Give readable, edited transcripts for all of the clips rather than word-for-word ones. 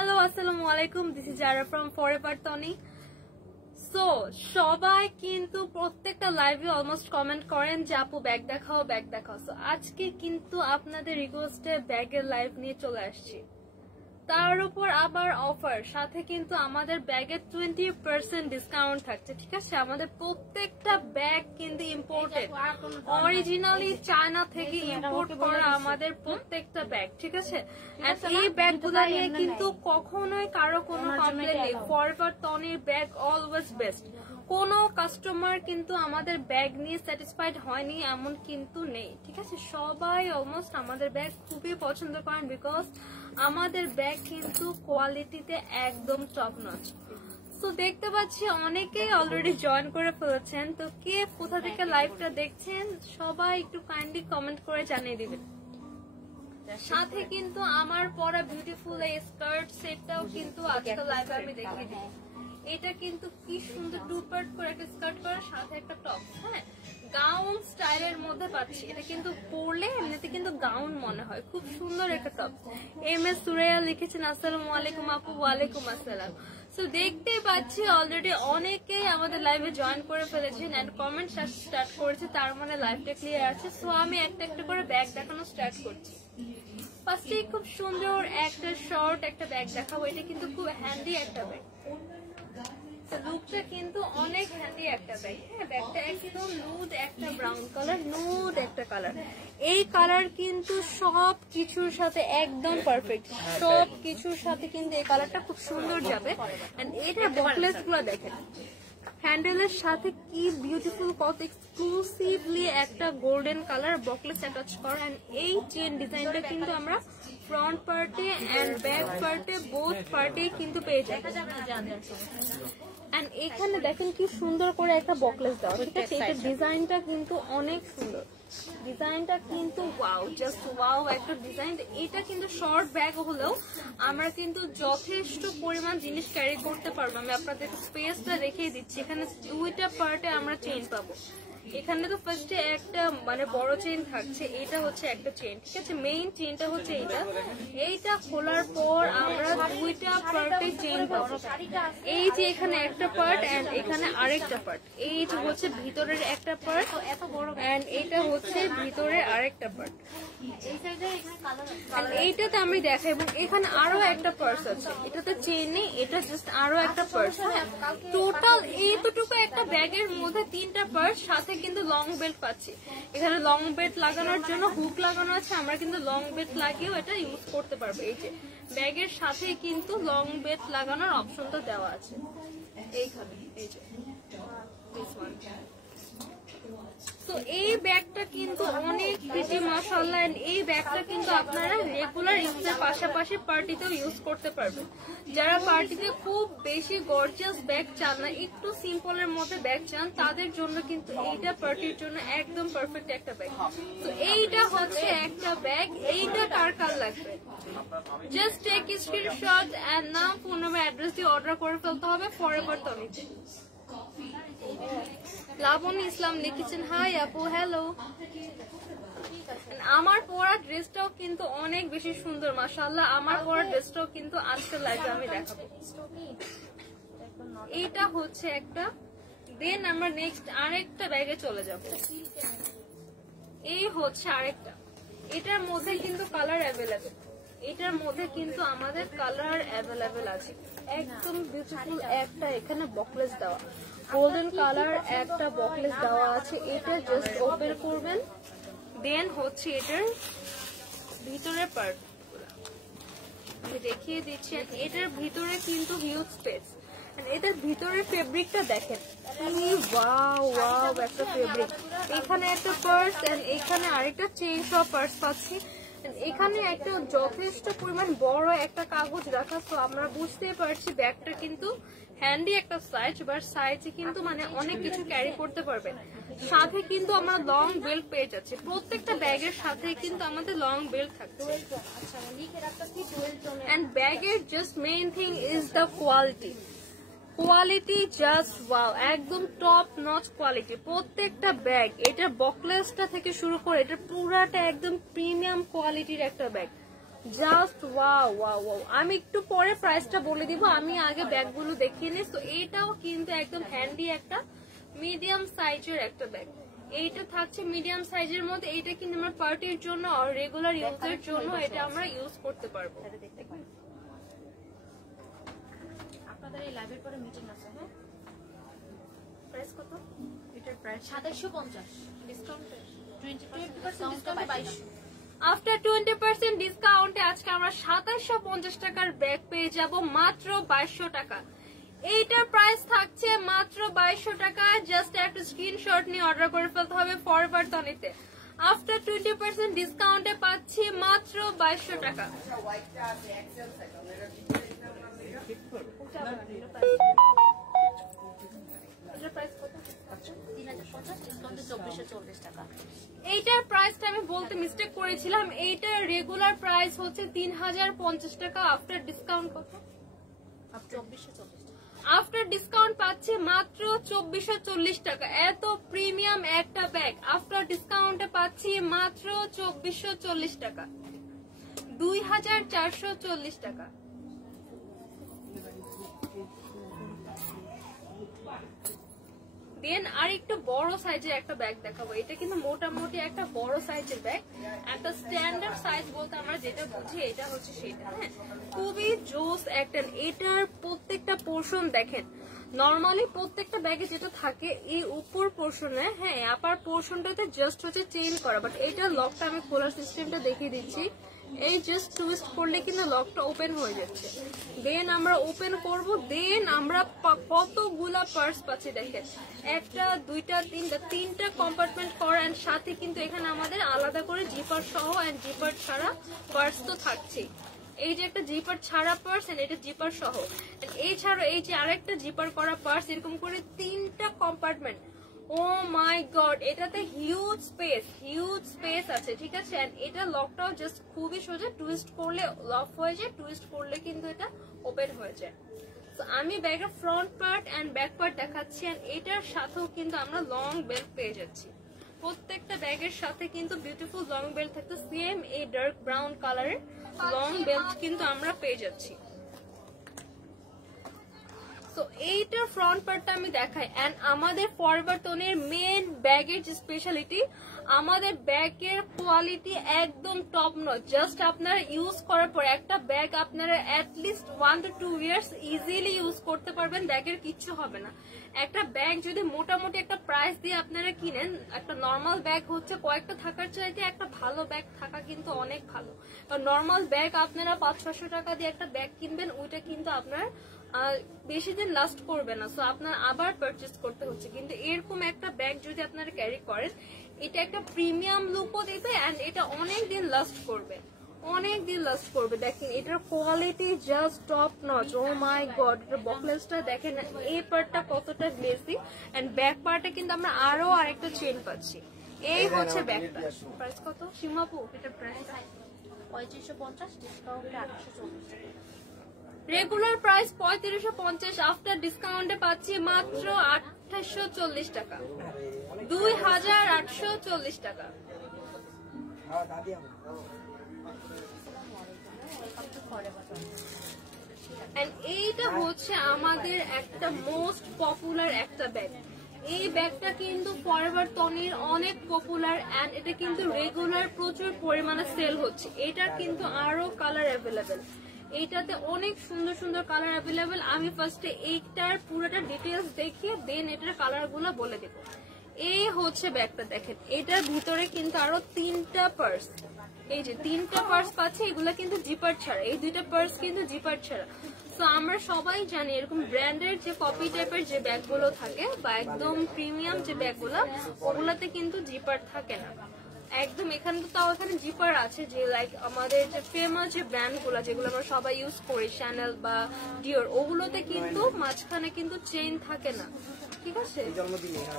Hello, আসসালামু আলাইকুম। This is Zara from forever Toni. So সবাই কিন্তু প্রত্যেকটা লাইভে অলমোস্ট কমেন্ট করেন যে আপু ব্যাগ দেখাও, ব্যাগ দেখাও। সো আজকে কিন্তু আপনাদের রিকোয়েস্টে ব্যাগের লাইভ নিয়ে চলে আসছি। তার উপর আবার অফার, সাথে কিন্তু আমাদের ব্যাগের 20% ডিসকাউন্ট থাকছে। ঠিক আছে, আমাদের প্রত্যেকটা ব্যাগ কিন্তু ইম্পোর্টেড, অরিজিনালি চায়না থেকে ইম্পোর্ট করা আমাদের প্রত্যেকটা ব্যাগ। ঠিক আছে, এই ব্যাগগুলো নিয়ে কিন্তু কখনোই কারো কোনো কমপ্লেন নেই। ফরএভার তনির ব্যাগ অলওয়েজ বেস্ট। কোনো কাস্টমার কিন্তু আমাদের ব্যাগ নিয়ে স্যাটিসফাইড হয়নি এমন কিন্তু নেই। ঠিক আছে, সবাই অলমোস্ট আমাদের ব্যাগ খুবই পছন্দ করেন, বিকজ আমাদের ব্যাগ কিন্তু কোয়ালিটিতে একদম টপ নচ। তো দেখতে পাচ্ছি অনেকেই অলরেডি জয়েন করে ফেলেছেন। তো কে কোথা থেকে লাইভটা দেখছেন সবাই একটু কাইন্ডলি কমেন্ট করে জানিয়ে দিবেন। সাথে কিন্তু আমার পরা বিউটিফুল এই স্কার্ট সেটটাও কিন্তু আজকাল লাইভে আমি দেখিয়ে দিই। এটা কিন্তু কি সুন্দর টু পার্ট করে একটা স্কার্ট করার সাথে একটা টপ, হ্যাঁ গাউন স্টাইলের মধ্যে পাচ্ছি। এটা কিন্তু পরলে এমনিতে কিন্তু গাউন মনে হয়, খুব সুন্দর একটা টপ। এম এস সুরাইয়া লিখেছেন আসসালামু আলাইকুম আপু। ওয়ালাইকুম আসসালাম। সো দেখতে পাচ্ছি অলরেডি অনেকেই আমাদের লাইভে জয়েন করে ফেলেছেন এন্ড কমেন্ট স্টার্ট করেছে, তার মানে লাইভটা ক্লিয়ার আছে। সো আমি একটা একটা করে ব্যাগ দেখানো স্টার্ট করছি। ফার্স্টে খুব সুন্দর একটা শর্ট একটা ব্যাগ দেখাবো। এটা কিন্তু খুব হ্যান্ডি একটা ব্যাগ, লুকটা কিন্তু অনেক হ্যান্ডি একটা ব্যাগ। হ্যাঁ, ব্যাগটা একদম নুড একটা ব্রাউন কালার, নুড একটা কালার। এই কালার কিন্তু সব কিছুর সাথে একদম পারফেক্ট, সব কিছুর সাথে কিন্তু এই কালারটা খুব সুন্দর যাবে। এন্ড এটা বকলেস গুলো দেখেন, হ্যান্ডেলের সাথে কি বিউটিফুল, কত এক্সক্লুসিভলি একটা গোল্ডেন কালার বকলেস অ্যাটাচ করা। এন্ড এই চেন ডিজাইনটা কিন্তু আমরা ফ্রন্ট পার্টে এন্ড ব্যাক পার্টে বোথ পার্টে কিন্তু পেয়ে যাই। এন্ড এখানে দেখেন কি সুন্দর করে একটা বকলেস দেওয়া। ঠিক আছে, এটা ডিজাইনটা কিন্তু অনেক সুন্দর, ডিজাইনটা কিন্তু ওয়াও, জাস্ট ওয়াও একটা ডিজাইন। এটা কিন্তু শর্ট ব্যাগ হলেও আমরা কিন্তু যথেষ্ট পরিমাণ জিনিস ক্যারি করতে পারবো। আমি আপনাদের স্পেসটা দেখিয়ে দিচ্ছি। এখানে দুইটা পার্টে আমরা চেইন পাবো। এখানে তো ফার্স্টে একটা মানে বড় চেইন থাকছে, এটা হচ্ছে একটা চেইন। ঠিক আছে, মেইন চেইনটা হচ্ছে এইটা খোলার পর আমরা দুইটা পার্টে চেইন পাবো। এই যে এখানে একটা পার্ট এন্ড এখানে আরেকটা পার্ট, এই যে হচ্ছে ভিতরের একটা পার্ট এন্ড এটা হচ্ছে ভিতরের আরেকটা পার্ট। এইটাতে আমি দেখাই, এবং এখানে আরো একটা পার্স আছে। এটাতে চেইন নেই, এটা জাস্ট আরো একটা পার্স। টোটাল এইটুকু একটা ব্যাগের মধ্যে তিনটা পার্স, সাথে কিন্তু লং বেল্ট পাচ্ছি। এখানে লং বেল্ট লাগানোর জন্য হুক লাগানো আছে, আমরা কিন্তু লং বেল্ট লাগিয়েও এটা ইউজ করতে পারবো। এই যে ব্যাগের সাথে কিন্তু লং বেল্ট লাগানোর অপশনটা দেওয়া আছে এইখানে, এই যে তো এই ব্যাগটা কিন্তু অনেক প্রিটি মাশাআল্লাহ। এই ব্যাগটা কিন্তু আপনারা রেগুলার ইউজের পাশাপাশি পার্টিতেও ইউজ করতে পারবেন। যারা পার্টিতে খুব বেশি গর্জিয়াস ব্যাগ চান না, একটু সিম্পলের মধ্যে ব্যাগ চান, তাদের জন্য কিন্তু এইটা পার্টির জন্য একদম পারফেক্ট একটা ব্যাগ। তো এইটা হচ্ছে একটা ব্যাগ। এইটা কার কার লাগবে জাস্ট টেক স্ক্রিনশট এন্ড নাম, ফোন নাম্বার, অ্যাড্রেস দিয়ে অর্ডার করে ফেলতে হবে ফরএভার তনিতে। লাবণী ইসলাম লিখেছেন হাই আপু, হ্যালো। আমার পরা ড্রেসটাও কিন্তু অনেক বেশি সুন্দর মাশাআল্লাহ। আমার পরা ড্রেসটাও কিন্তু আজকের লাইভে আমি দেখাবো। এইটা হচ্ছে একটা, দেন আমরা নেক্সট আরেকটা ব্যাগে চলে যাব। এই হচ্ছে আরেকটা, এটার মধ্যে কিন্তু কালার অ্যাভেলেবেল, এটার মধ্যে কিন্তু আমাদের কালার অ্যাভেলেবেল আছে। একদম বিউটিফুল একটা এখানে বকলেস দেওয়া, গোল্ডেন কালার একটা বকলেস দেওয়া আছে। এটা জাস্ট ওপেন করবেন, দেন হচ্ছে এটার ভিতরের পার্ট আমি দেখিয়ে দিচ্ছি। এটার ভিতরে কিন্তু হিউজ স্পেস। এটার ভিতরে ফেব্রিকটা দেখেন, ওয়াও ওয়াও একটা ফেব্রিক। এখানে একটা পার্স এন্ড এখানে আরেকটা চেইন সহ পার্স পাচ্ছি। এখানে একটা যথেষ্ট পরিমাণ বড় একটা কাগজ রাখা। তো আমরা বুঝতে পারছি ব্যাগটা কিন্তু হ্যান্ডি একটা সাইজ, বাট সাইজে কিন্তু মানে অনেক কিছু ক্যারি করতে পারবেন। সাথে কিন্তু আমরা লং বেল্ট পেয়ে যাচ্ছি, প্রত্যেকটা ব্যাগের সাথে কিন্তু আমাদের লং বেল্ট থাকছে। এন্ড ব্যাগের just main thing is the quality. Quality just wow, একদম টপ নচ কোয়ালিটি প্রত্যেকটা ব্যাগ। এটা বকলেসটা থেকে শুরু করে এটা পুরাটা একদম প্রিমিয়াম কোয়ালিটির একটা bag. Just wow wow wow. আমি একটু পরে প্রাইসটা বলে দিব, আমি আগে ব্যাগগুলো দেখিয়ে নিই। তো এইটাও কিন্তু একদম হ্যান্ডি একটা মিডিয়াম সাইজের একটা ব্যাগ। এইটা থাকছে মিডিয়াম সাইজের মধ্যে। এইটা কিন্তু আমার পার্টির জন্য আর রেগুলার ইউজের জন্য এটা আমরা ইউজ করতে পারবো। আপনাদের এই লাইভের পরে মিটিং আছে। হ্যাঁ, প্রাইস কত? এটার প্রাইস 2750, ডিসকাউন্ট 20% ডিসকাউন্ট 2200। আফটার 20% ডিসকাউন্টে আজকে আমরা 2750 টাকার ব্যাগ পেয়ে যাব মাত্র 2200 টাকা। এইটার প্রাইস থাকছে মাত্র 2200 টাকা। জাস্ট একটা স্ক্রিনশট নিয়ে অর্ডার করে ফেলতে হবে ফরএভার তনিতে। আফটার 20% ডিসকাউন্টে পাচ্ছি মাত্র 2200 টাকা। এইটার প্রাইসটা আমি বলতে মিস্টেক করেছিলাম। এইটার রেগুলার প্রাইস হচ্ছে 3050 টাকা। আফটার ডিসকাউন্ট কত? 2440। আফটার ডিসকাউন্ট পাচ্ছে মাত্র 2440 টাকা। এত প্রিমিয়াম একটা ব্যাগ আফটার ডিসকাউন্টে পাচ্ছি মাত্র 2440 টাকা, 2440 টাকা। দেন আর একটু বড় সাইজের একটা ব্যাগ দেখাবো। এটা কিন্তু মোটামুটি একটা বড় সাইজের ব্যাগ, একটা স্ট্যান্ডার্ড সাইজ বলতে আমরা যেটা বুঝি এটা হচ্ছে সেটা। হ্যাঁ, খুবই জোস একটা। এটার প্রত্যেকটা পোর্শন দেখেন, নর্মালি প্রত্যেকটা ব্যাগে যেটা থাকে এই উপর পোর্শনে, হ্যাঁ আপার পোর্শনটাতে জাস্ট হচ্ছে চেইন করা, বাট এইটার লকটা আমি খোলার সিস্টেমটা দেখিয়ে দিচ্ছি। এই জাস্ট টুইস্ট করলে কিন্তু লকটা ওপেন হয়ে যাচ্ছে। দেন আমরা ওপেন করব, দেন আমরা কতগুলা পার্স পাচ্ছি দেখেন, একটা দুইটা তিনটা কম্পার্টমেন্ট করা, এন্ড সাথে কিন্তু এখানে আমাদের আলাদা করে জিপার সহ এন্ড জিপার ছাড়া পার্স তো থাকছেই। এই যে একটা জিপার ছাড়া পার্স এন্ড এটা জিপার সহ, এই ছাড়া এই যে আরেকটা জিপার করা পার্স, এরকম করে তিনটা কম্পার্টমেন্ট। ও মাই গড, এটাতে হিউজ স্পেস আছে, ঠিক আছে। এন্ড এটা লকটাও জাস্ট খুবই সোজা, টুইস্ট করলে লক হয়ে যায়, টুইস্ট করলে কিন্তু এটা ওপেন হয়ে যায়। তো আমি ব্যাগের front part and back part দেখাচ্ছি, এন্ড এটার সাথেও কিন্তু আমরা লং বেল্ট পেয়ে যাচ্ছি। প্রত্যেকটা ব্যাগের সাথে কিন্তু বিউটিফুল লং বেল্ট থাকতে, সেম এই ডার্ক ব্রাউন কালারের লং বেল্ট কিন্তু আমরা পেয়ে যাচ্ছি। তো এইটার ফ্রন্ট পার্টটা আমি দেখাই। এন্ড আমাদের ফরএভার তনির মেন ব্যাগের যে স্পেশালিটি, আমাদের ব্যাগের কোয়ালিটি একদম টপ নচ। জাস্ট আপনারা ইউজ করার পর একটা ব্যাগ আপনারা at least 1 to 2 years easily use করতে পারবেন, ব্যাগের কিচ্ছু হবে না। একটা ব্যাগ যদি মোটামুটি একটা প্রাইস দিয়ে আপনারা কিনেন, একটা নর্মাল ব্যাগ হচ্ছে কয়েকটা থাকার চাইতে একটা ভালো ব্যাগ থাকা কিন্তু অনেক ভালো। নর্মাল ব্যাগ আপনারা 500-600 টাকা দিয়ে একটা ব্যাগ কিনবেন, ওইটা কিন্তু আপনার বেশি দিন লাস্ট করবে না, সো আপনার আবার পারচেজ করতে হচ্ছে। কিন্তু এরকম একটা ব্যাগ যদি আপনারা ক্যারি করেন, এটা একটা প্রিমিয়াম লুকও দেবে এন্ড এটা অনেক দিন লাস্ট করবে, দেখেন এটার quality just top notch. O my god, এটার বকলেসটা দেখেন, এই পার্টটা কতটা গ্লেসি এন্ড ব্যাক পার্টে কিন্তু আমরা আরো আরেকটা চেন পাচ্ছি। এই হচ্ছে ব্যাগটা। প্রাইস কত সীমাপু? এটার প্রাইস 3550, ডিসকাউন্টে 840 টাকা। রেগুলার প্রাইস 3550, আফটার ডিসকাউন্টে পাচ্ছি মাত্র 2840 টাকা, 2840 টাকা। এন্ড এইটা হচ্ছে আমাদের একটা মোস্ট পপুলার একটা ব্যাগ। এই ব্যাগটা কিন্তু ফরএভার তনির অনেক পপুলার এন্ড এটা কিন্তু রেগুলার প্রচুর পরিমাণে সেল হচ্ছে। এটার কিন্তু আরো কালার অ্যাভেলেবেল, এইটাতে অনেক সুন্দর সুন্দর কালার অ্যাভেলেবেল। আমি ফার্স্টে এইটার পুরোটা ডিটেলস দেখিয়ে দেন এটার কালার গুলা বলে দেব। এই হচ্ছে ব্যাগটা দেখেন, এটার ভিতরে কিন্তু আরো তিনটা পার্স, এই যে তিনটা পার্স পাচ্ছে, এগুলা কিন্তু জিপার ছাড়া, এই দুইটা পার্স কিন্তু জিপার ছাড়া। তো আমরা সবাই জানি এরকম ব্র্যান্ডের যে কপি টাইপের যে ব্যাগগুলো থাকে বা একদম প্রিমিয়াম যে ব্যাগগুলো, ওগুলাতে কিন্তু জিপার থাকে না একদম। এখানে তো তাও এখানে জিপার আছে, যে লাইক আমাদের যে ফেমাস যে ব্র্যান্ড গুলো যেগুলো আমরা সবাই ইউজ করি, শ্যানেল বা ডিওর, ওগুলোতে কিন্তু মাঝখানে কিন্তু চেইন থাকে না, ঠিক আছে।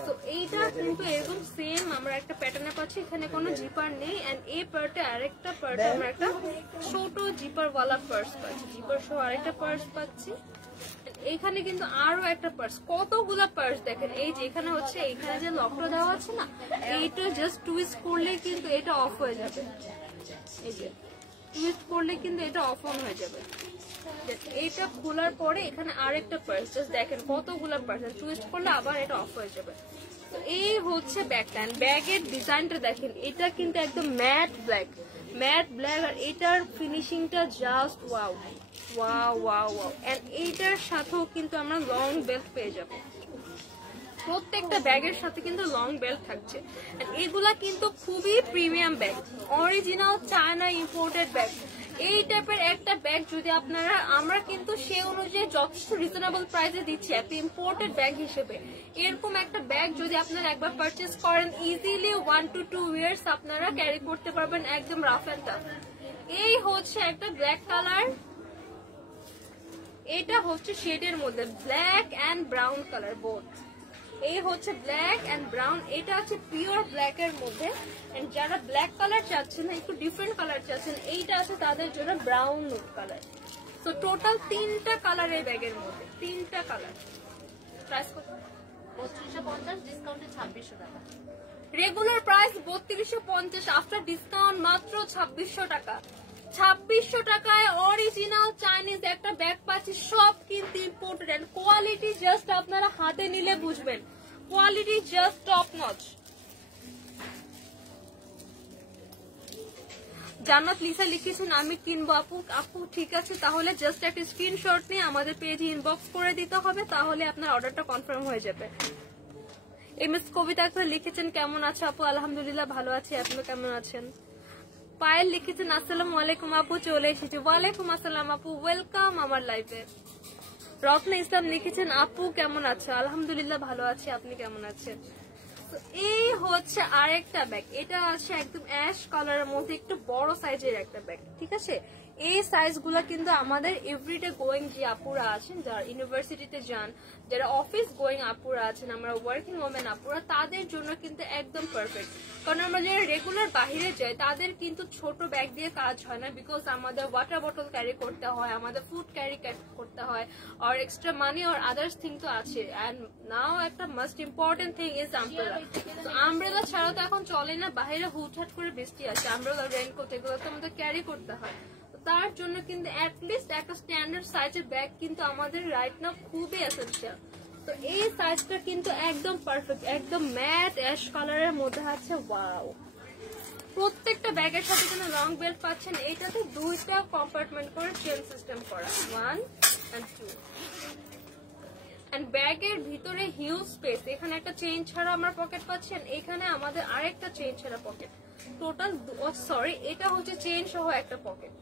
তো এইটা কিন্তু এরকম সেম আমরা একটা প্যাটার্নে পাচ্ছি, এখানে কোনো জিপার নেই। এন্ড এই পার্টে আরেকটা পার্টে আমরা একটা ছোট জিপার ওয়ালা পার্স পাচ্ছি, জিপার সহ আরেকটা পার্স পাচ্ছি। এইখানে কিন্তু আরো একটা পার্স, কতগুলা পার্স দেখেন। এই যে এখানে হচ্ছে, এইখানে যে লকটা দেওয়া আছে না, এইটা জাস্ট টুইস্ট করলে কিন্তু এটা অফ হয়ে যাবে। এই যে টুইস্ট করলে কিন্তু এটা অফ অন হয়ে যাবে। এইটা খোলার পরে এখানে আরেকটা পার্স, জাস্ট দেখেন কতগুলো পার্স, টুইস্ট করলে আবার এটা অফ হয়ে যাবে। তো এই হচ্ছে ব্যাগটা। ব্যাগের ডিজাইনটা দেখেন, এটা কিন্তু একদম ম্যাট ব্ল্যাক, আর এটার ফিনিশিংটা just wow wow wow wow. And এইটার সাথেও কিন্তু আমরা লং বেল্ট পেয়ে যাবো, প্রত্যেকটা ব্যাগের সাথে কিন্তু লং বেল্ট থাকছে। এগুলা কিন্তু খুবই premium bag, original China imported bag. এই টাইপের একটা ব্যাগ যদি আপনারা, আমরা কিন্তু সে অনুযায়ী যথেষ্ট রিজনেবল প্রাইসে দিচ্ছি একটা ইম্পোর্টেড ব্যাগ হিসেবে। এরকম একটা ব্যাগ যদি আপনারা একবার পারচেজ করেন, ইজিলি 1 to 2 ইয়ার্স আপনারা ক্যারি করতে পারবেন একদম রাফ এন্ড টাফ। এই হচ্ছে একটা ব্ল্যাক কালার, এটা হচ্ছে শেডের মধ্যে black and brown colour both. এই হচ্ছে ব্ল্যাক এন্ড ব্রাউন, এটা হচ্ছে পিওর ব্ল্যাক এর মধ্যে। এন্ড যারা ব্ল্যাক কালার চাচ্ছেন, একটু ডিফারেন্ট কালার চাচ্ছেন, এইটা আছে তাদের জন্য ব্রাউন নুড কালার। তো টোটাল 3টা কালার এই ব্যাগের মধ্যে, 3টা কালার। প্রাইস কত? 3250, ডিসকাউন্টে 2600 টাকা। রেগুলার প্রাইস 3250, আফটার ডিসকাউন্ট মাত্র 2600 টাকা। 2600 টাকায় অরিজিনাল চাইনিজ একটা ব্যাগ পাচ্ছি, সব কিন্তু ইম্পোর্টেড। এন্ড কোয়ালিটি জাস্ট আপনারা হাতে নিলে বুঝবেন, কোয়ালিটি জাস্ট টপ নচ। জান্নাত লিসা লিখেছেন আমি কিনবো আপু। আপু ঠিক আছে, তাহলে জাস্ট একটা স্ক্রিনশট নিয়ে আমাদের পেজে ইনবক্স করে দিতে হবে, তাহলে আপনার অর্ডারটা কনফার্ম হয়ে যাবে। এমএস কবিতা আক্তার লিখেছেন কেমন আছো আপু? আলহামদুলিল্লাহ ভালো আছি, আপনি কেমন আছেন? পায়েল লিখেছেন আসসালামু আলাইকুম আপু, চলে এসেছি। ওয়ালাইকুম আসসালাম আপু, ওয়েলকাম আমার লাইফে। রত্না ইসলাম লিখেছেন আপু কেমন আছো? আলহামদুলিল্লাহ ভালো আছি, আপনি কেমন আছেন? তো এই হচ্ছে আরেকটা ব্যাগ, এটা আছে একদম অ্যাশ কালারের মধ্যে, একটু বড় সাইজের একটা ব্যাগ, ঠিক আছে। এই সাইজগুলো কিন্তু আমাদের এভরিডে গোয়িং যে আপুরা আছেন, যারা ইউনিভার্সিটিতে যান, যারা অফিস গোয়িং আপুরা আছেন, আমরা ওয়ার্কিং ওমেন আপুরা, তাদের জন্য কিন্তু একদম পারফেক্ট। কারণ আমরা যারা রেগুলার বাহিরে যাই, তাদের কিন্তু ছোট ব্যাগ দিয়ে কাজ হয় না, বিকজ আমাদের ওয়াটার বটল ক্যারি করতে হয়, আমাদের ফুড ক্যারি করতে হয়, আর এক্সট্রা মানি আর আদার্স থিং তো আছে। অ্যান্ড নাও একটা most important thing is umbrella. তো আমব্রেলা ছাড়া তো এখন চলে না, বাইরে হুটহাট করে বৃষ্টি আছে, আমব্রেলা রেইনকোট এগুলো তো আমাদের ক্যারি করতে হয়। তার জন্য কিন্তু অ্যাটলিস্ট একটা স্ট্যান্ডার্ড সাইজের ব্যাগ কিন্তু আমাদের রাইট নাও খুবই এসেনশিয়াল। তো এই সাইজটা কিন্তু একদম পারফেক্ট, একদম ম্যাট অ্যাশ কালারের মধ্যে আছে। ওয়াও, প্রত্যেকটা ব্যাগের সাথে কিন্তু লং বেল্ট পাচ্ছেন। এটাতে 2টা কম্পার্টমেন্ট করে চেন সিস্টেম করা, 1 and 2। এন্ড ব্যাগের ভিতরে হিউজ স্পেস, এখানে একটা চেইন ছাড়া আমরা পকেট পাচ্ছেন, এখানে আমাদের আরেকটা চেইন ছাড়া পকেট। টোটাল সরি, এটা হচ্ছে চেইন সহ একটা পকেট,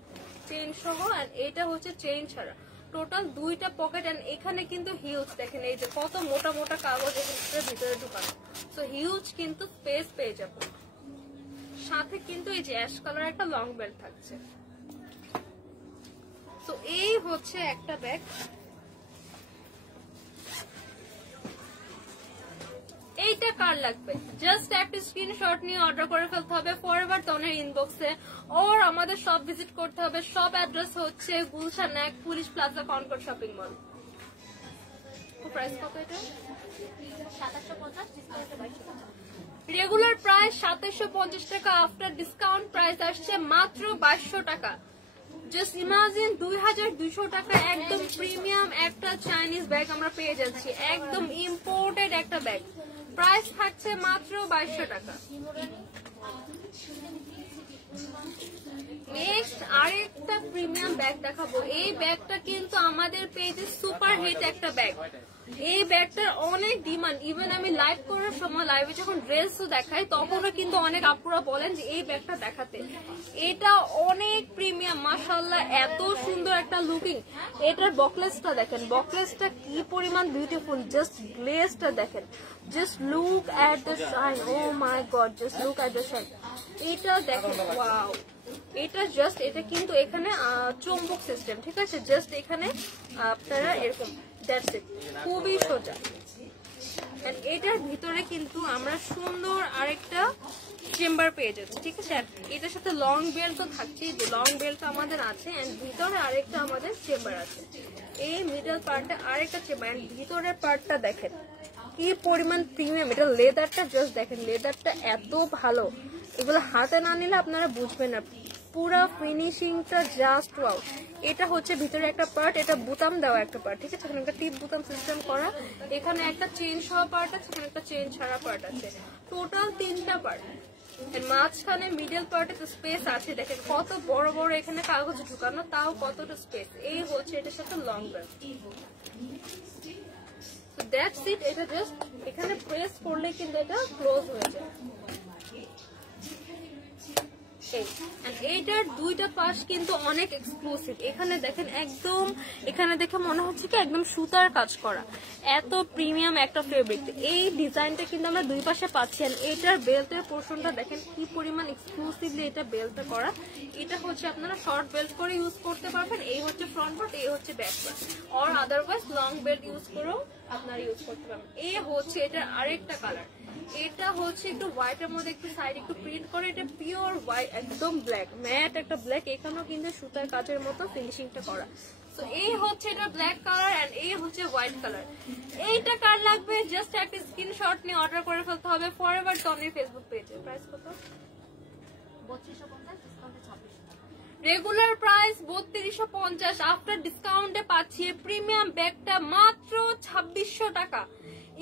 চেইন সহ, এন্ড এটা হচ্ছে চেইন ছাড়া, টোটাল 2টা পকেট। এন্ড এখানে কিন্তু হিউজ দেখেন, এই যে কত মোটা মোটা কাগজ এখানে ভিতরে ঢুকানো। তো হিউজ কিন্তু স্পেস পেয়ে যাবো। সাথে কিন্তু এই যে অ্যাশ কালার একটা লং বেল্ট থাকছে। তো এই হচ্ছে একটা ব্যাগ। এইটা কার লাগবে, জাস্ট একটা স্ক্রিনশট নিয়ে অর্ডার করে ফেলতে হবে ফরএভার টনের ইনবক্সে, ওর আমাদের সব ভিজিট করতে হবে। সব অ্যাড্রেস হচ্ছে Gulshan 1 police plaza Concord shopping mall. Price কত এটা? 2750, ডিসকাউন্টে 2200 টাকা। রেগুলার প্রাইস 2750 টাকা, আফটার ডিসকাউন্ট প্রাইস আসছে মাত্র 2200 টাকা। জাস্ট ইমাজিন 2200 টাকা একদম প্রিমিয়াম একটা চাইনিজ ব্যাগ আমরা পেয়ে যাচ্ছি, একদম ইম্পোর্টেড একটা ব্যাগ। প্রাইস থাকছে মাত্র 2200 টাকা। নেক্সট আরেকটা প্রিমিয়াম ব্যাগ দেখাবো। এই ব্যাগটা কিন্তু আমাদের পেজে সুপার হিট একটা ব্যাগ। এই ব্যাগটার অনেক ডিমান্ড, ইভেন আমি লাইভ করার সময় লাইভে যখন ড্রেসও দেখাই তখনও কিন্তু অনেক আপুরা বলেন যে এই ব্যাগটা দেখাতে। এটা অনেক প্রিমিয়াম, মাশাআল্লাহ এত সুন্দর একটা লুকিং। এটার বকলেসটা দেখেন, বকলেসটা কি পরিমাণ বিউটিফুল, জাস্ট গ্লেজটা দেখেন, just look at the shine, oh my God, just look at the shine. এটা দেখেন, ওয়াও, এটা জাস্ট, এটা কিন্তু এখানে চুম্বক সিস্টেম, ঠিক আছে, জাস্ট এখানে আপনারা এরকম, দ্যাটস ইট, খুবই সোজা। এটার ভিতরে কিন্তু আমরা সুন্দর আরেকটা চেম্বার পেয়ে যাচ্ছি, ঠিক আছে। এটার সাথে লং বেল্ট তো থাকছে, যে লং বেল্ট আমাদের আছে, এন্ড ভিতরে আরেকটা আমাদের চেম্বার আছে। এই মিডল পার্টে আরেকটা চেম্বার, এন্ড ভিতরের পার্টটা দেখেন কি পরিমাণ প্রিমিয়াম। এটা লেদারটা জাস্ট দেখেন, লেদারটা এত ভালো, এগুলো হাতে না নিলে আপনারা বুঝবেন না। পুরো ফিনিশিংটা জাস্ট ওয়াও। এটা হচ্ছে ভিতরে একটা পার্ট, এটা বুতাম দেওয়া একটা পার্ট, ঠিক আছে, এখানে একটা টিপ বুতাম সিস্টেম করা, এখানে একটা চেন সহ পার্ট আছে, এখানে একটা চেন ছাড়া পার্ট আছে, টোটাল 3টা পার্ট। মাঝখানে মিডল পার্টে তো স্পেস আছে, দেখেন কত বড় বড় এখানে কাগজ ঢুকানো, তাও কতটা স্পেস। এই হচ্ছে এটার সাথে long belt. So that's it, এটা জাস্ট এখানে প্রেস করলে কিন্তু এটা ক্লোজ হয়ে যায়। এইটার 2টা পাশ কিন্তু অনেক এক্সক্লুসিভ। এখানে দেখেন একদম, এখানে দেখে মনে হচ্ছে কি একদম সুতার কাজ করা, এত প্রিমিয়াম একটা ফেব্রিক। এই ডিজাইনটা কিন্তু আমরা 2 পাশে পাচ্ছি। এটার বেল্টের পোর্শনটা দেখেন কি পরিমাণ এক্সক্লুসিভলি এটা বেল্টটা করা। এটা হচ্ছে আপনারা শর্ট বেল্ট করে ইউজ করতে পারবেন। এই হচ্ছে ফ্রন্ট পার্ট, এই হচ্ছে back part, or otherwise long belt use করেও আপনারা ইউজ করতে পারবেন। এই হচ্ছে এটার আরেকটা কালার, এটা হচ্ছে একটু হোয়াইটের মধ্যে একটু সাইড একটু প্রিন্ট করে, এটা পিওর হোয়াইট একদম ব্ল্যাক, ম্যাট একটা ব্ল্যাক, এখানেও কিন্তু সুতার কাজের মতো ফিনিশিংটা করা। তো এই হচ্ছে এটা ব্ল্যাক কালার এন্ড এই হচ্ছে হোয়াইট কালার। এইটা কার লাগবে জাস্ট একটা স্ক্রিনশট নিয়ে অর্ডার করে ফেলতে হবে ফরএভার টনির ফেসবুক পেজে। প্রাইস কত? 3250, ডিসকাউন্টে 2600। রেগুলার প্রাইস 3250, আফটার ডিসকাউন্টে পাচ্ছি প্রিমিয়াম ব্যাগটা মাত্র 2600 টাকা।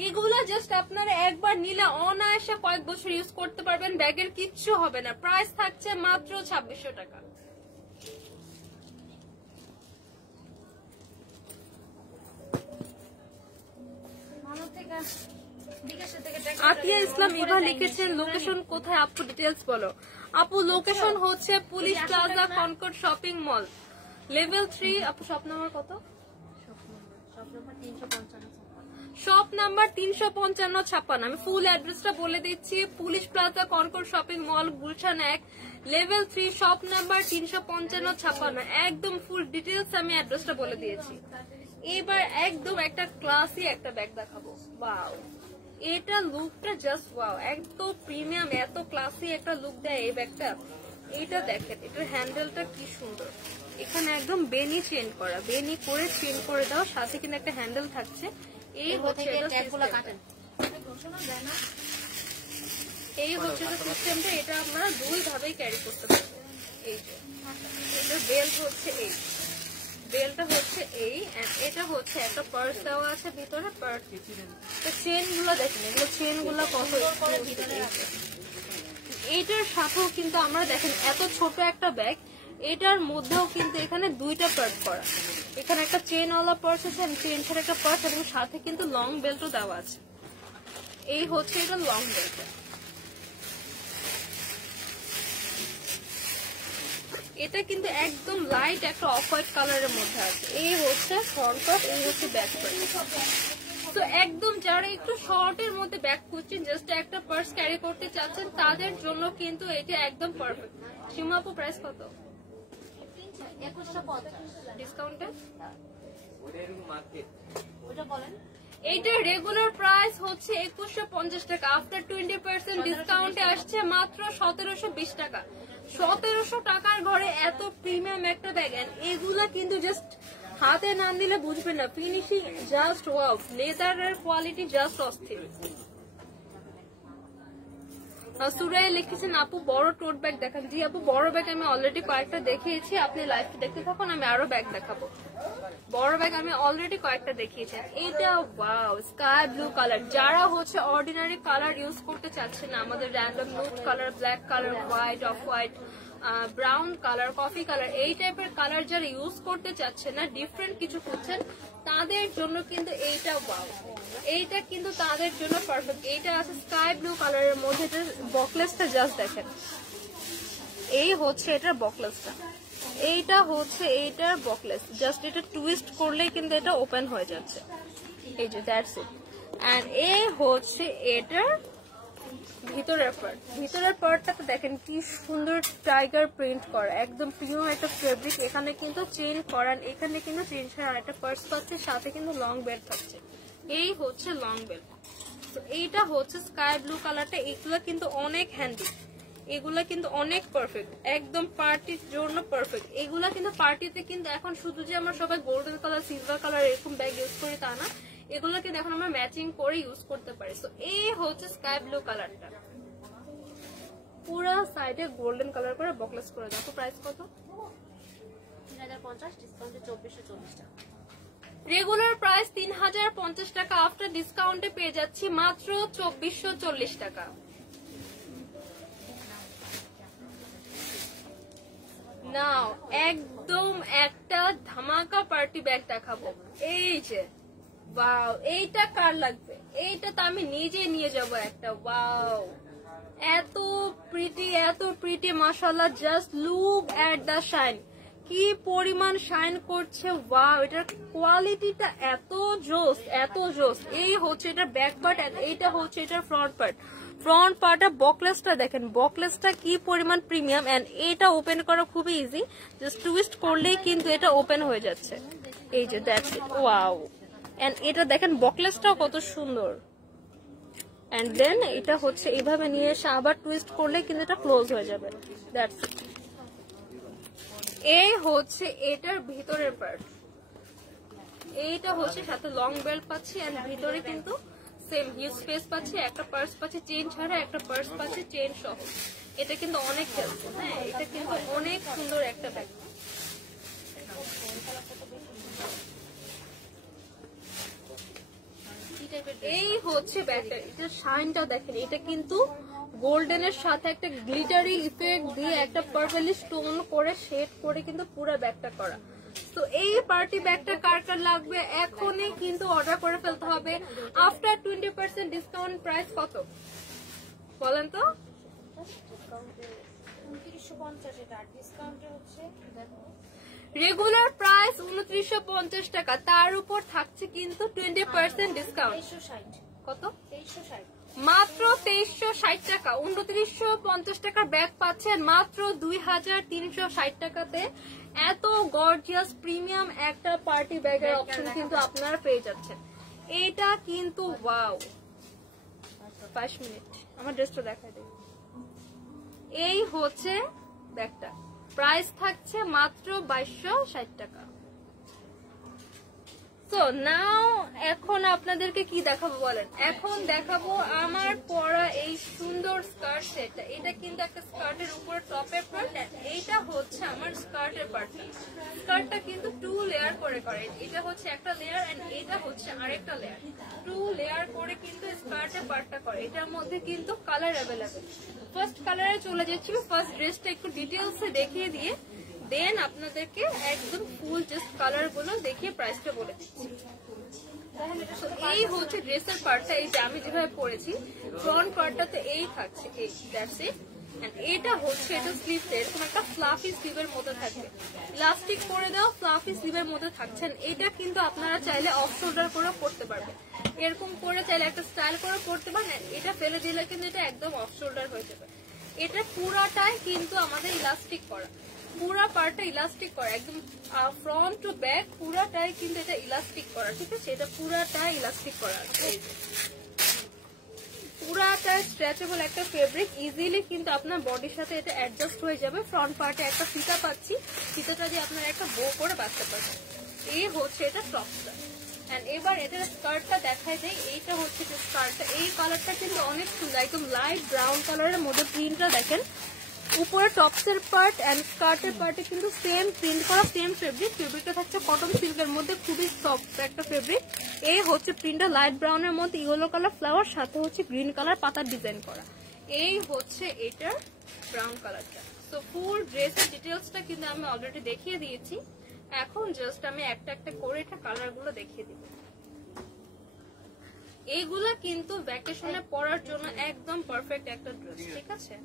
এগুলা জাস্ট আপনারা একবার নিলে অনায়াসে কয়েক বছর ইউজ করতে পারবেন, ব্যাগের কিচ্ছু হবে না। প্রাইস থাকছে মাত্র 2600 টাকা। আতিয়া ইসলাম ইভা লিখেছেন লোকেশন কোথায় আপু, ডিটেলস বলো। আপু লোকেশন হচ্ছে police plaza Concord shopping mall, level 3। আপু শপ নাম্বার কত? Shop number 35556। আমি ফুল অ্যাড্রেসটা বলে দিচ্ছি, police plaza Concord shopping mall, Gulshan 1, level 3, shop number 35556। একদম ফুল ডিটেলস আমি অ্যাড্রেসটা বলে দিয়েছি। এবার একদম একটা ক্লাসি একটা ব্যাগ দেখাবো। ওয়াও, এটা লুকটা জাস্ট ওয়াও, একদম প্রিমিয়াম, এত ক্লাসি একটা লুক দেয় এই ব্যাগটা। এটা দেখেন, এটার হ্যান্ডেলটা কি সুন্দর, এখানে একদম বেনি চেন করা, বেনি করে চেন করে দাও, সাথে কিন্তু একটা হ্যান্ডেল থাকছে। এই হচ্ছে এই হচ্ছে সিস্টেমটা, এটা আমরা 2 ভাবেই ক্যারি করতে পারবো। এই যে এটা বেল্ট হচ্ছে, এই বেলটা হচ্ছে এই, এটা হচ্ছে একটা পার্স দেওয়া আছে ভিতরে, পার্স চেন গুলো দেখেন, এগুলো চেন গুলো কত। এইটার সাথেও কিন্তু আমরা দেখেন এত ছোট একটা ব্যাগ, এটার মধ্যেও কিন্তু এখানে 2টা পার্ট করা, এখানে একটা চেনওয়ালা পার্স আছে, চেন ছাড়া একটা পার্স, এবং সাথে কিন্তু লং বেল্টও দেওয়া আছে। এই হচ্ছে এটা লং বেল্ট। এটা কিন্তু একদম লাইট একটা অফ হোয়াইট কালারের মধ্যে আছে। এই হচ্ছে ফ্রন্ট পার্ট, এই হচ্ছে ব্যাক পার্ট। তো একদম যারা একটু শর্টের মধ্যে ব্যাগ খুঁজছেন, জাস্ট একটা পার্স ক্যারি করতে চাচ্ছেন, তাদের জন্য কিন্তু এটা একদম পারফেক্ট। সীমাপু প্রাইস কত? 2150 ডিসকাউন্টে ওটা বলেন। এইটার রেগুলার প্রাইস হচ্ছে 2150 টাকা, আফটার 20% ডিসকাউন্টে আসছে মাত্র 1720 টাকা। 1700 টাকার ঘরে এত প্রিমিয়াম একটা ব্যাগ, এগুলা কিন্তু জাস্ট হাতে না দিলে বুঝবেন না, ফিনিশিং জাস্ট ওয়াও, লেদারের কোয়ালিটি জাস্ট অস্থির। সুরাই লিখেছেন আপু বড় টোট ব্যাগ দেখান। জি আপু, বড় ব্যাগ আমি অলরেডি কয়েকটা দেখিয়েছি, আপনি লাইভ দেখতে থাকুন, আমি আরো ব্যাগ দেখাবো। বড় ব্যাগ আমি অলরেডি কয়েকটা দেখিয়েছি। এটা ওয়াও, স্কাই ব্লু কালার, যারা হচ্ছে অর্ডিনারি কালার ইউজ করতে চাচ্ছেন না, আমাদের random nude colour, black colour, white, off white, brown colour, coffee colour, এই টাইপের কালার যারা ইউজ করতে চাচ্ছেন না, ডিফারেন্ট কিছু খুঁজছেন, তাদের জন্য কিন্তু এইটা ওয়াও, এইটা কিন্তু তাদের জন্য পারফেক্ট। এইটা আছে স্কাই ব্লু কালারের মধ্যে, এটা বকলেসটা জাস্ট দেখেন, এই হচ্ছে এটার বকলেসটা, এইটা হচ্ছে এইটার বকলেস, জাস্ট এটা টুইস্ট করলেই কিন্তু এটা ওপেন হয়ে যাচ্ছে। এই যে দ্যাটস ইট। এন্ড এই হচ্ছে এটার ভিতরের পার্ট, ভিতরের পার্টটাতে দেখেন কি সুন্দর টাইগার প্রিন্ট করা, একদম প্রিয় একটা ফেব্রিক। এখানে কিন্তু চেন করান, এখানে কিন্তু চেন ছাড়া একটা পার্স পাচ্ছে, সাথে কিন্তু লং বেল্ট থাকছে। এই হচ্ছে লং বেল্ট। তো এইটা হচ্ছে স্কাই ব্লু কালারটা, এগুলা কিন্তু অনেক হ্যান্ডি, এগুলা কিন্তু অনেক পারফেক্ট, একদম পার্টির জন্য পারফেক্ট। এগুলা কিন্তু পার্টিতে কিন্তু এখন শুধু যে আমরা সবাই গোল্ডেন কালার, সিলভার কালার এরকম ব্যাগ ইউজ করি তা না, এগুলো কিন্তু এখন আমরা ম্যাচিং করে ইউজ করতে পারি। তো এই হচ্ছে স্কাই ব্লু কালারটা। পুরো সাইডে গোল্ডেন কালার করে বকলেস করে দেখো। প্রাইস কত? 3050, ডিসকাউন্টে 2440 টাকা। রেগুলার প্রাইস 3050 টাকা, আফটার ডিসকাউন্টে পেয়ে যাচ্ছি মাত্র 2440 টাকা। নাও একদম একটা ধামাকা পার্টি ব্যাগ দেখাবো। এই যে ওয়াও, এইটা কার লাগবে? এইটা তো আমি নিজে নিয়ে যাব একটা। ওয়াও, এত প্রিটি মাশাআল্লাহ, just look at the shine, কি পরিমাণ শাইন করছে। ওয়াও, এটার কোয়ালিটিটা এত জোস। এই হচ্ছে এটার ব্যাক পার্ট, এইটা হচ্ছে এটার ফ্রন্ট পার্টের বকলেসটা দেখেন, বকলেসটা কি পরিমাণ প্রিমিয়াম। এন্ড এটা ওপেন করা খুবই ইজি, জাস্ট টুইস্ট করলেই কিন্তু এটা ওপেন হয়ে যাচ্ছে। এই যে দ্যাটস ইট। ওয়াও, এন্ড এটা দেখেন বকলেসটাও কত সুন্দর। এন্ড দেন এটা হচ্ছে এইভাবে নিয়ে এসে আবার টুইস্ট করলে কিন্তু এটা ক্লোজ হয়ে যাবে। That's it. এই হচ্ছে এটার ভিতরের পার্ট, এইটা হচ্ছে সাথে লং বেল্ট পাচ্ছি এন্ড ভিতরে কিন্তু সেম হিউজ স্পেস পাচ্ছি, একটা পার্স পাচ্ছি চেইন ছাড়া, একটা পার্স পাচ্ছি চেইন সহ। এটা কিন্তু অনেক হেল্পফুল। হ্যাঁ, এটা কিন্তু অনেক সুন্দর একটা ব্যাগ। এই হচ্ছে ব্যাগটা, এটা শাইনটা দেখেন, এটা কিন্তু গোল্ডেনের সাথে একটা গ্লিটারি ইফেক্ট দিয়ে একটা পার্পলি স্টোন করে শেড করে কিন্তু পুরো ব্যাগটা করা। তো এই পার্টি ব্যাগটা কার কার লাগবে এখনই কিন্তু অর্ডার করে ফেলতে হবে। আফটার 20% ডিসকাউন্ট প্রাইস কত বলেন তো? 2950 এটা, ডিসকাউন্টে হচ্ছে রেগুলার প্রাইস 2950 টাকা, তার উপর থাকছে কিন্তু 20% ডিসকাউন্ট। 2360। কত? 2360, মাত্র 2360 টাকা। 2950 টাকার ব্যাগ পাচ্ছেন মাত্র 2360 টাকাতে। এত গর্জিয়াস প্রিমিয়াম একটা পার্টি ব্যাগের অপশন কিন্তু আপনারা পেয়ে যাচ্ছেন। এটা কিন্তু ওয়াও। 5 মিনিট আমার ড্রেসটা দেখাই দিই। এই হচ্ছে ব্যাগটা, প্রাইস থাকছে মাত্র 2260 টাকা। তো নাও এখন আপনাদেরকে কি দেখাবো বলেন? এখন দেখাবো আমার পরা এই সুন্দর স্কার্ট সেটটা। এটা কিন্তু একটা স্কার্টের উপরে টপের পার্ট, এইটা হচ্ছে আমার স্কার্টের পার্টটা। স্কার্টটা কিন্তু 2 লেয়ার করে এটা হচ্ছে একটা লেয়ার এন্ড এটা হচ্ছে আরেকটা লেয়ার। 2 লেয়ার করে কিন্তু স্কার্টের পার্টটা করে। এটার মধ্যে কিন্তু কালার অ্যাভেলেবেল। ফার্স্ট কালারে চলে যাচ্ছি, ফার্স্ট ড্রেসটা একটু ডিটেলসে দেখিয়ে দিয়ে দেন আপনাদেরকে একদম ফুল জাস্ট কালার গুলো দেখিয়ে প্রাইসটা বলে দিচ্ছি। এই হচ্ছে ড্রেসের পার্টটা, এই যে আমি যেভাবে পরেছি ফ্রন্ট পার্টটাতে এই থাকছে, এই দ্যাটস ইট। এন্ড এটা হচ্ছে এটা স্লিভটা এরকম একটা ফ্লাফি স্লিভের মধ্যে থাকবে, ইলাস্টিক করে দাও ফ্লাফি স্লিভের মধ্যে থাকছেন। এটা কিন্তু আপনারা চাইলে অফ শোল্ডার করে পড়তে পারবেন, এরকম করে চাইলে একটা স্টাইল করে পড়তে পারেন। এটা ফেলে দিলে কিন্তু এটা একদম অফ শোল্ডার হয়ে যাবে। এটা পুরাটাই কিন্তু আমাদের ইলাস্টিক করা, পুরা পার্টটা ইলাস্টিক করা, একদম ফ্রন্ট টু ব্যাক পুরাটাই কিন্তু এটা ইলাস্টিক করা। ঠিক আছে, এটা পুরাটাই ইলাস্টিক করা, পুরাটাই স্ট্রেচেবল একটা ফেব্রিক, ইজিলি কিন্তু আপনার বডির সাথে এটা অ্যাডজাস্ট হয়ে যাবে। ফ্রন্ট পার্টে একটা ফিতা পাচ্ছি, ফিতাটা দিয়ে আপনারা একটা বো করে বাঁধতে পারবেন। এই হচ্ছে এটা টপটা। এন্ড এবার এটার স্কার্টটা দেখাই দেয়। এইটা হচ্ছে যে স্কার্টটা, এই কালারটা কিন্তু অনেক সুন্দর, একদম লাইট ব্রাউন কালারের মধ্যে প্রিন্টটা দেখেন। উপরে টপসের পার্ট এন্ড স্কার্টের পার্টে কিন্তু সেম প্রিন্ট করা, সেম ফেব্রিকটা থাকছে কটন সিল্কের মধ্যে, খুবই সফট একটা ফেব্রিক। এই হচ্ছে প্রিন্টটা লাইট ব্রাউনের মধ্যে ইয়েলো কালার ফ্লাওয়ার, সাথে হচ্ছে গ্রিন কালার পাতার ডিজাইন করা। এই হচ্ছে এটার ব্রাউন কালারটা। তো ফুল ড্রেসের ডিটেলসটা কিন্তু আমি অলরেডি দেখিয়ে দিয়েছি। এখন জাস্ট আমি একটা একটা করে এটা কালার গুলো দেখিয়ে দিব। এইগুলা কিন্তু ভ্যাকেশনে পরার জন্য একদম পারফেক্ট একটা ড্রেস। ঠিক আছে,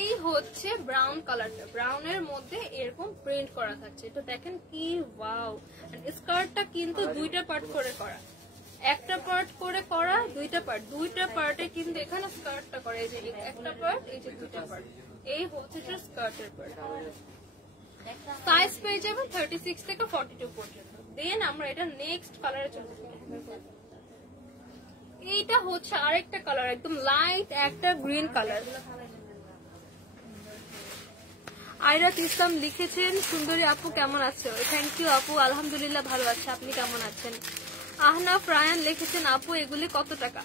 এই হচ্ছে ব্রাউন কালারটা, ব্রাউনের মধ্যে এরকম প্রিন্ট করা থাকছে। এটা দেখেন কি ওয়াও। স্কার্টটা কিন্তু দুইটা পার্ট করে করা, একটা পার্ট করে করা, দুইটা পার্টে কিন্তু এখানে স্কার্টটা করা। এই যে একটা পার্ট, এই যে দুইটা পার্ট, এই হচ্ছে স্কার্টের পার্ট। সাইজ পেয়ে যাবেন 36 থেকে 42 পর্যন্ত। দেন আমরা এটা নেক্সট কালারে চলে যাব। এইটা হচ্ছে আরেকটা কালার, একদম লাইট একটা গ্রিন কালার। আইরাত ইসলাম লিখেছেন সুন্দরী আপু কেমন আছো? থ্যাংক ইউ আপু, আলহামদুলিল্লাহ ভালো আছি, আপনি কেমন আছেন? আহনাফ রায়ান লিখেছেন আপু এগুলি কত টাকা?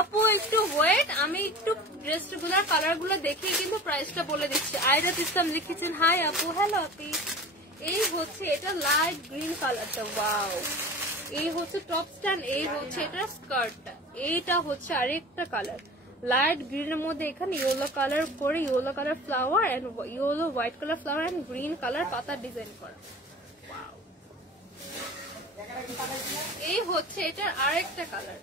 আপু একটু ওয়েট, আমি একটু ড্রেসগুলোর কালারগুলো দেখে কিন্তু প্রাইসটা বলে দিচ্ছি। আইরাত ইসলাম লিখেছেন হাই আপু, হ্যালো আপি। এই হচ্ছে এটা লাইট গ্রিন কালারটা, ওয়াও। এই হচ্ছে টপ স্ট্যান্ড, এই হচ্ছে এটা স্কার্টটা, এইটা হচ্ছে আরেকটা কালার লাইট গ্রিনের মধ্যে এখানে ইয়েলো কালার করে yellow colour flower and yellow white colour flower and green colour পাতা ডিজাইন করা। এই হচ্ছে এটার আরেকটা কালার।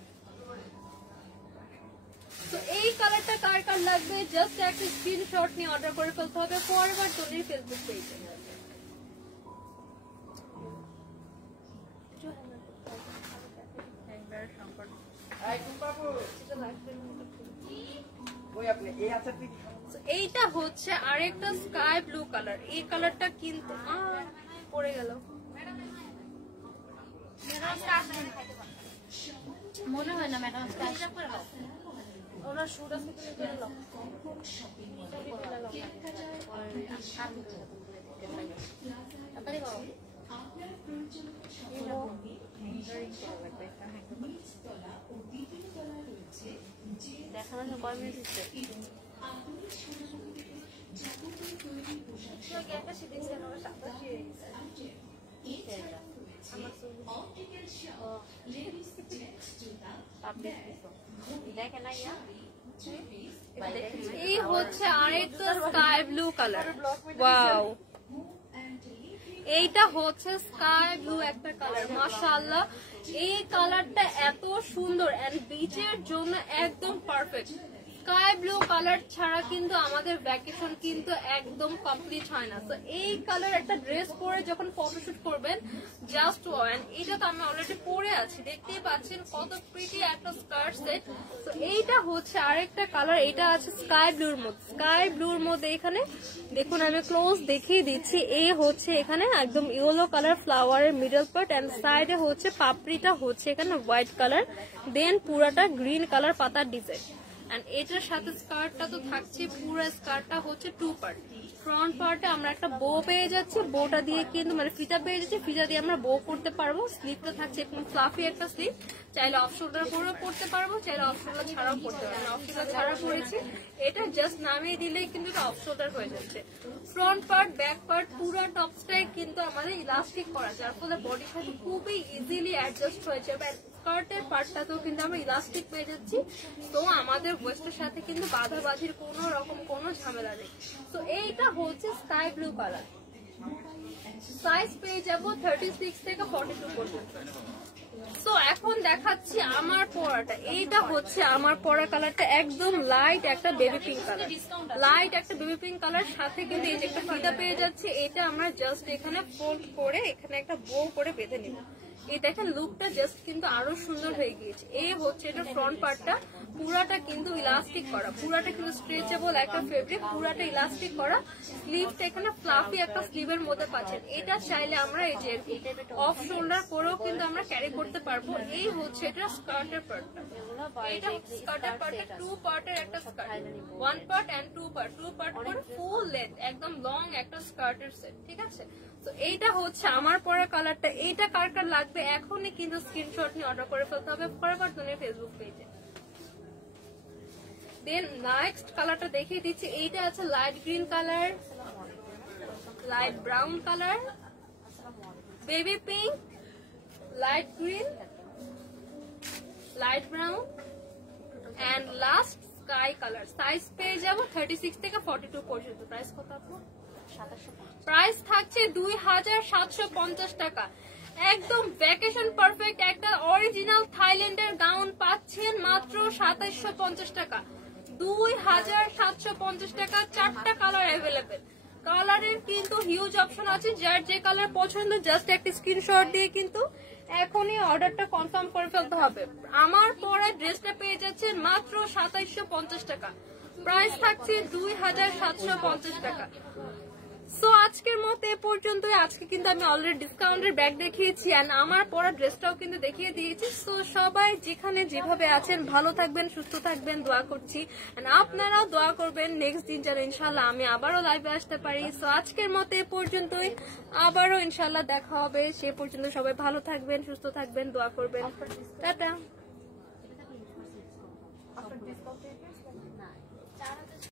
তো এই কালারটা কার কার লাগবে জাস্ট একটা স্ক্রিনশট নিয়ে অর্ডার করে ফেলতে হবে ফরএভার তনির ফেসবুক পেজে। এইটা হচ্ছে আরেকটা স্কাই ব্লু কালার, এই কালারটা কিন্তু পড়ে গেল, মনে হয় না ম্যাডাম ওনার শুটা দেখানো কয় মিনিট হচ্ছে? এই হচ্ছে আরেকটা স্কাই ব্লু কালার, ওয়াও। এইটা হচ্ছে স্কাই ব্লু একটা কালার, মাশাআল্লাহ। এই কালারটা এত সুন্দর এন্ড বিচের জন্য একদম পারফেক্ট। স্কাই ব্লু কালার ছাড়া কিন্তু আমাদের ভ্যাকেশন কিন্তু একদম কমপ্লিট হয় না। তো এই কালার একটা ড্রেস পরে যখন ফটোশুট করবেন জাস্ট ওয়ান। এটা তো আমি অলরেডি পরে আছি, দেখতেই পাচ্ছেন কত প্রিটি একটা স্কার্ট সেট। তো এইটা হচ্ছে আরেকটা কালার, এটা আছে স্কাই ব্লুর মধ্যে। স্কাই ব্লুর মধ্যে এখানে দেখুন আমি ক্লোজ দেখিয়ে দিচ্ছি। এই হচ্ছে এখানে একদম ইয়েলো কালার ফ্লাওয়ারের মিডল পার্ট এন্ড সাইডে হচ্ছে পাপড়িটা হচ্ছে এখানে হোয়াইট কালার, দেন পুরাটা গ্রিন কালার পাতার ডিজাইন। এন্ড এটার সাথে স্কার্টটা তো থাকছে, পুরো স্কার্টটা হচ্ছে টু পার্ট। ফ্রন্ট পার্টে আমরা একটা বো পেয়ে যাচ্ছি, বোটা দিয়ে কিন্তু মানে ফিতা পেয়ে যাচ্ছি, ফিতা দিয়ে আমরা বো করতে পারবো। স্লিভটা থাকছে একদম ফ্লাফি একটা স্লিভ, চাইলে অফ শোল্ডার করেও পড়তে পারবো, চাইলে অফ শোল্ডার ছাড়াও পড়তে পারবো। অফ শোল্ডার ছাড়া পড়েছি, এটা জাস্ট নামিয়ে দিলেই কিন্তু এটা অফ শোল্ডার হয়ে যাচ্ছে। ফ্রন্ট পার্ট ব্যাক পার্ট পুরো টপসটাই কিন্তু আমাদের ইলাস্টিক করা, যার ফলে বডির সাথে খুবই ইজিলি অ্যাডজাস্ট হয়ে যাবে। স্কার্টের পার্টটাতেও কিন্তু আমরা ইলাস্টিক পেয়ে যাচ্ছি, তো আমাদের ওয়েস্টের সাথে কিন্তু বাঁধাবাঁধির কোনো রকম কোনো ঝামেলা নেই। তো এইটা হচ্ছে স্কাই ব্লু কালার, সাইজ পেয়ে যাবো 36 থেকে 42 পর্যন্ত। তো এখন দেখাচ্ছি আমার পরাটা, এইটা হচ্ছে আমার পরা কালারটা একদম লাইট একটা বেবি পিঙ্ক কালার, লাইট একটা বেবি পিঙ্ক কালার। সাথে কিন্তু এই যে একটা ফিতা পেয়ে যাচ্ছে, এটা আমরা জাস্ট এখানে ফোল্ড করে এখানে একটা বো করে বেঁধে নিব। এই দেখেন লুকটা জাস্ট কিন্তু আরো সুন্দর হয়ে গিয়েছে। এই হচ্ছে এটা ফ্রন্ট পার্টটা, পুরাটা কিন্তু ইলাস্টিক করা, পুরাটা কিন্তু স্ট্রেচেবল একটা ফেব্রিক, পুরাটা ইলাস্টিক করা। স্লিভটা এখানে ফ্লাফি একটা স্লিভের মধ্যে পাচ্ছেন। এটা চাইলে আমরা এই যে অফ শোল্ডার করেও কিন্তু আমরা ক্যারি করতে পারবো। এই হচ্ছে এটা স্কার্টের পার্টটা, এটা স্কার্টের পার্টটা টু পার্টের একটা skirt, one part and two part, two part করে ফুল লেন্থ একদম লং একটা স্কার্টের সেট, ঠিক আছে। তো এইটা হচ্ছে আমার পরা কালারটা। এইটা কার কার লাগবে এখনই কিন্তু স্ক্রিনশট নিয়ে অর্ডার করে ফেলতে হবে ফরএভার তনির ফেসবুক পেজে। দেন নেক্সট কালারটা দেখিয়ে দিচ্ছি, এইটা আছে light green colour, light brown colour, baby pink, light green, light brown and last sky colour. Size পেয়ে যাবো 36 থেকে 42 পর্যন্ত। প্রাইস কত আপু? প্রাইস থাকছে 2750 টাকা। একদম ভ্যাকেশন পারফেক্ট একটা অরিজিনাল থাইল্যান্ডের গাউন পাচ্ছেন মাত্র 2750 টাকা। 2750 টাকা, 4টা কালার অ্যাভেলেবেল। কালারের কিন্তু হিউজ অপশন আছে, যার যে কালার পছন্দ জাস্ট একটা স্ক্রিনশট দিয়ে কিন্তু এখনই অর্ডারটা কনফার্ম করে ফেলতে হবে। আমার পরে ড্রেসটা পেয়ে যাচ্ছে মাত্র 2750 টাকা। প্রাইস থাকছে 2750 টাকা। সো আজকের মতো এ পর্যন্তই। আজকে কিন্তু আমি অলরেডি ডিসকাউন্টের ব্যাগ দেখিয়েছি এন্ড আমার পরা ড্রেসটাও কিন্তু দেখিয়ে দিয়েছি। সো সবাই যেখানে যেভাবে আছেন ভালো থাকবেন, সুস্থ থাকবেন, দোয়া করছি এন্ড আপনারাও দোয়া করবেন নেক্সট দিন যেন ইনশাল্লাহ আমি আবারও লাইভে আসতে পারি। সো আজকের মতো এ পর্যন্তই, আবারও ইনশাল্লাহ দেখা হবে। সে পর্যন্ত সবাই ভালো থাকবেন, সুস্থ থাকবেন, দোয়া করবেন। টাটা।